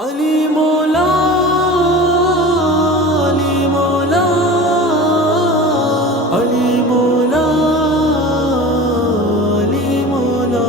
علی مولا علی مولا علی مولا علی مولا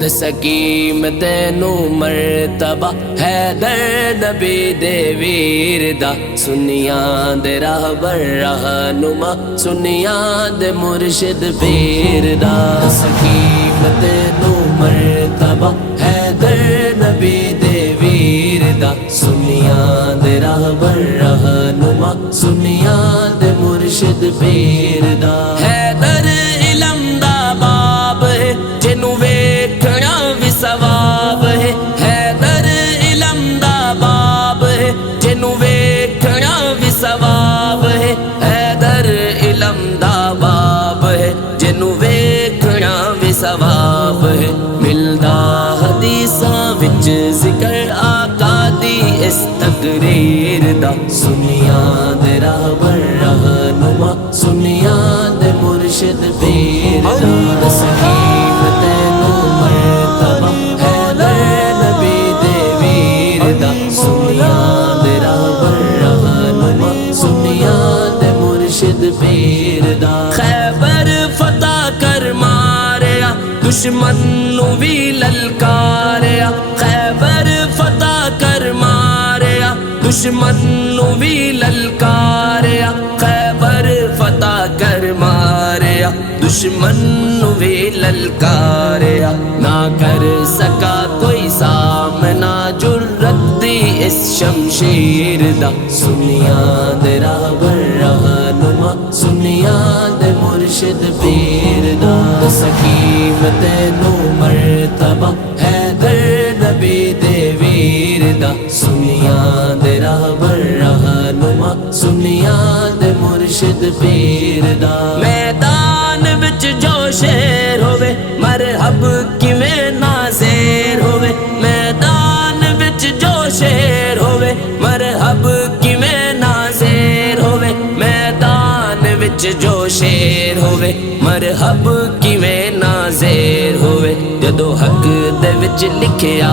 دسکیم تینو مرتبہ حیدر نبی دے ویر دا سنیاں دے راہبر رہنما سنیاں دے مرشد پیر دا دسکیم تینو مرتبہ حیدر نبی دے ویر دا سنیاں دے راہبر رہنما سنیاں دے مرشد پیر دا حیدر علم دا باب ہے جنوں ویکھنا وی ثواب ہے حیدر علم دا باب ہے جنوں ویکھنا وی ثواب ہے حیدر علم دا باب ہے جنوں ویکھنا وی ثواب ہے ملدا حدیثاں وچ ذکر آقا دی اس تقریر دا سنیاں دے راہبر رہنما سنیاں دے مرشد پیر دا دسکیم تینو مرتبہ حیدر نبی دے ویر دا سنیاں دے راہبر رہنما سنیاں دے مرشد پیر دا خیبر فتح کر ماریا دشمن نو بھی للکاریا خیبر فتح کر ماریا دشمن نو بھی للکاریا خیبر فتح کر ماریا دشمن نو بھی للکاریا نہ کر سکا کوئی سامنا جرت دی اس شمشیر دا سنیاں دے راہبر رہنما سنیاں دے مرشد پیر دا دسکیم تینو مرتبہ حیدر نبی دے ویر دا سنیاں دے راہبر رہنما سنیاں دے مرشد پیر دا میدان وچ جو شیر ہووے مرحب کیویں نازیر ہووے میدان وچ جو شیر ہووے مرحب کیویں نازیر ہووے میدان وچ جو شیر ہووے مرحب کیویں نازیر ہووے جدو حق دے وچ لکھیا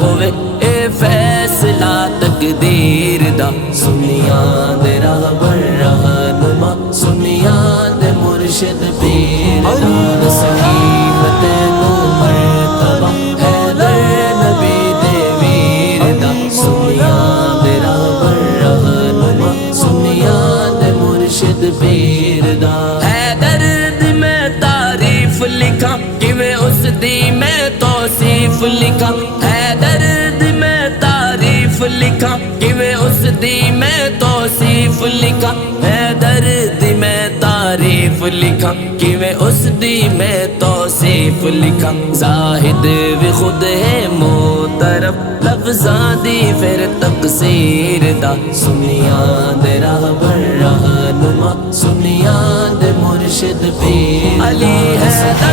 ہووے اے فیصلہ تقدیر دا سنیاں دے راہبر رہنما سنیاں دے مرشد پیر دا دسکیم تینو مرتبہ حیدر نبی دے ویر دا سنیاں دے راہبر رہنما سنیاں دے مرشد پیر دا حیدر دی میں تعریف لکھاں کیویں اس دی میں توصیف لکھاں حیدر دی میں تعریف لکھاں کیویں اس دی میں توصیف لکھاں حیدر دی میں تعریف لکھاں کیویں اس دی میں توصیف لکھاں زاہد بھی خود ہے محترم لفظاں دی پھر تقصیر دا سنیاں دے راہبر رہنما سنیاں دے مرشد پیر علی حیدر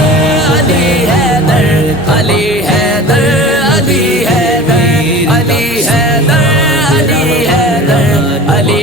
علی حیدر علی حیدر علی حیدر علی حیدر علی حیدر علی